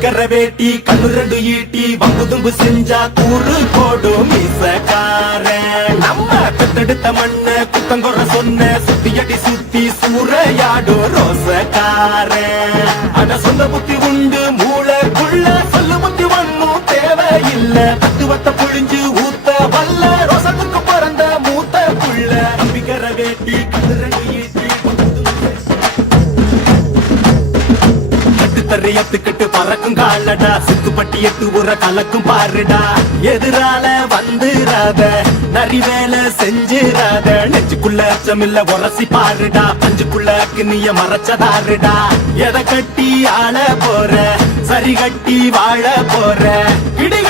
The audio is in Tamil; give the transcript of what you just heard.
கம்பிக்கர வேட்டி கண்ணு ரெண்டு ஈட்டி வம்புதும்பு செஞ்சா கூறு போடும் மீசக்காரன். நம்ம பெத்தெடுத்த மண்ண குத்தங்குற சொன்ன சுத்தியடி சுத்தி சூறையாடும் ரோசக்காரன். அட சொந்த புத்தி உண்டு மூளைக்குள்ள சொல்லு புத்தி ஒண்ணும் தேவையில்லை. தத்துவத்தை புழிஞ்சு ஊத்த வல்ல ரோசத்துக்கு பிறந்த மூத்த புள்ள. கம்பிக்கர வேட்டி கண்ணு ரெண்டு ஈட்டி தரையத்துக்கிட்டு பறக்கும் காலடா சுத்துப்பட்டி எட்டு உர கலக்கும் பாருடா. எதிரால வந்துராத நரி வேலை செஞ்சிராத நெஞ்சுக்குள்ள அச்சமில்ல உரசி பாருடா. பஞ்சுக்குள்ள கிண்ணிய மறைச்சதாருடா. எதை கட்டி ஆள போற சரி கட்டி வாழ போற இடி